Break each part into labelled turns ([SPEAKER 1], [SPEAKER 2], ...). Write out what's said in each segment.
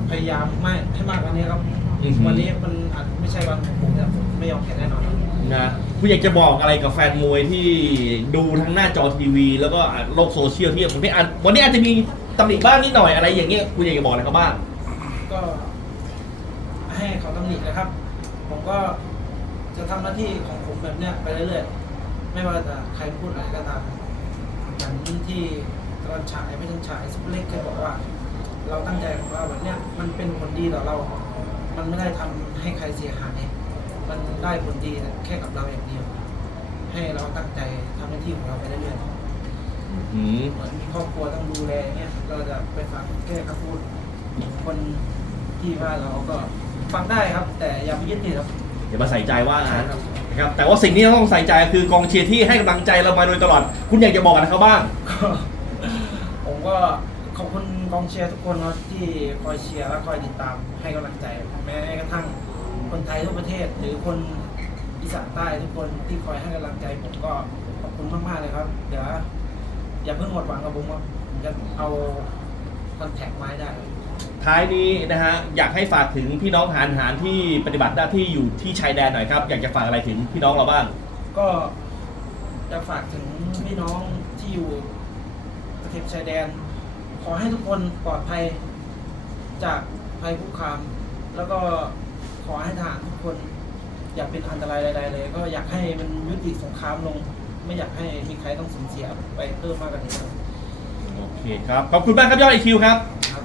[SPEAKER 1] พยายามไม่ให้มากกว่านี้ครับวันนี้มันอาจไม่ใช่วันของผมแต่ผมไม่ยอมแพ้แน่นอน
[SPEAKER 2] นะคุณอยากจะบอกอะไรกับแฟนมวยที่ดูทั้งหน้าจอทีวี แล้วก็โลกโซเชียลที่วันนี้อาจจะมีตำหนิบ้างนิดหน่อยอะไรอย่างเงี้ยคุณอยากจะบอกอะไรเขาบ้าง
[SPEAKER 1] ก็ให้เขาตำหนินะครับ ผมก็จะทำหน้าที่ของผมแบบเนี้ยไปเรื่อยๆไม่ว่าจะใครพูดอะไรก็ตามอย่างที่ตอนฉายไม่ต้องฉายซุปเปอร์เล็กเคยบอกว่า เราตั้งใจของเราแบบเนี้ยมันเป็นผลดีต่อเรา มันไม่ได้ทำให้ใครเสียหายมันได้ผลดีแค่กับเราอย่างเดียว ให้เราตั้งใจทำหน้าที่ของเราไปเรื่อยๆเหมือนมีครอบครัวต้องดูแลเงี้ยเราจะไปฟังแค่คำพูดคนที่ว่าเราก็ฟังได้ครับ แต่อย่าไปยึดติดครับ
[SPEAKER 2] อย่ามาใส่ใจว่านะครับแต่ว่าสิ่งที่ต้องใส่ใจคือกองเชียร์ที่ให้กำลังใจเรามาโดยตลอดคุณอยากจะบอกอะไรเขาบ้าง
[SPEAKER 1] ผมก็ขอบคุณกองเชียร์ทุกคนนะที่คอยเชียร์และคอยติดตามให้กำลังใจแม้กระทั่งคนไทยทุกประเทศหรือคนอีสานใต้ทุกคนที่คอยให้กำลังใจผมก็ขอบคุณมากๆเลยครับเดี๋ยวอย่าเพิ่งหมดหวังกับผมครับผมจะเอาคอนแทคไว้ได้
[SPEAKER 2] ท้ายนี้นะฮะอยากให้ฝากถึงพี่น้องทหารที่ปฏิบัติหน้าที่อยู่ที่ชายแดนหน่อยครับอยากจะฝากอะไรถึงพี่น้องเราบ้าง
[SPEAKER 1] ก็จะฝากถึงพี่น้องที่อยู่ตะเข็บชายแดนขอให้ทุกคนปลอดภัยจากภัยคุกคามแล้วก็ขอให้ทหารทุกคนอย่าเป็นอันตรายใดๆเลยก็อยากให้มันยุติสงครามลงไม่อยากให้มีใครต้องสูญเสียไปเพิ่มมากกว่านี้
[SPEAKER 2] โอเคครับขอบคุณมากครับยอดไอคิวครับ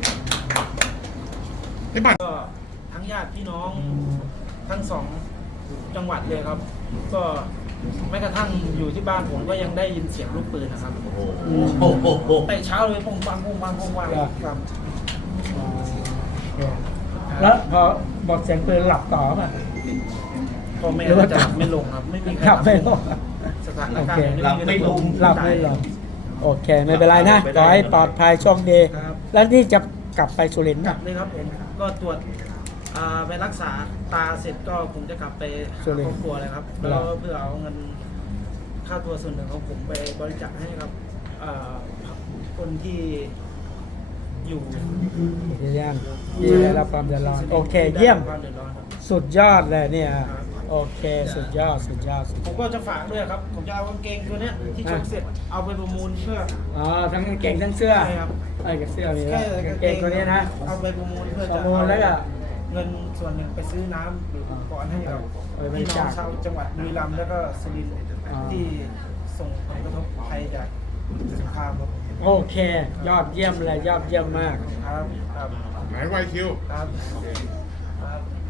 [SPEAKER 1] ก็ทั้งญาติพี่น้องทั้งสองจังหวัดเลยครับก็แม้กระทั่งอยู่ที่บ้านผมก็ยังได้ยินเสียงลูกปืนนะครับแต่เช้าเลยปงปังปงปังปงปังครับ
[SPEAKER 3] แล้วพอบอกเสียงปืนหลับต่อป่ะ
[SPEAKER 1] พ่อแม่ก็จะไม่ลงครับไม่มีใคร
[SPEAKER 3] หลับไม่ลง
[SPEAKER 1] สถานการณ์
[SPEAKER 2] หลับไม่ลง
[SPEAKER 3] หลับไม่ลงโอเคไม่เป็นไรนะขอให้ปลอดภัยโชคดีแล้วนี่จะกลับไปสุรินทร์
[SPEAKER 1] กลับเลยครับผมก็ตรวจไปรักษาตาเสร็จก็ผมจะกลับไปครอบครัวเลยครับแล้วเพื่อเอาเงินค่าตัวส่วนหนึ่งของผมไปบริจาคให้กับคนที่อยู่
[SPEAKER 3] ที่ได้รับความเดือดร้อนโอเคเยี่ยมสุดยอดเลยเนี่ยโอเคสุดยอด
[SPEAKER 1] ผมก็จะฝากด้วยครับผมจะเอากางเกงตัวเนี้ยที่ชกเสร็จเอาไปประมูลเพื่อ
[SPEAKER 3] ทั้งกางเกงทั้งเสื้อ
[SPEAKER 1] ใช่ครับ
[SPEAKER 3] กับเสื้อมีแล้วกางเกงตัวนี้นะ
[SPEAKER 1] เอาไปประมูลเพื่อจะ
[SPEAKER 3] แล้วก็
[SPEAKER 1] เงินส่วนหนึ่งไปซื้อน้ำหรืออุปกรณ์ให้กับพี่น้องชาวจังหวัดบุรีรัมย์แล้วก็สุรินทร์ที่ส่งผลกระทบภัยจากสงครามครับ
[SPEAKER 3] โอเคยอดเยี่ยมเลยยอดเยี่ยมมาก
[SPEAKER 1] ครับ
[SPEAKER 4] หมายไวคิว
[SPEAKER 1] ครับ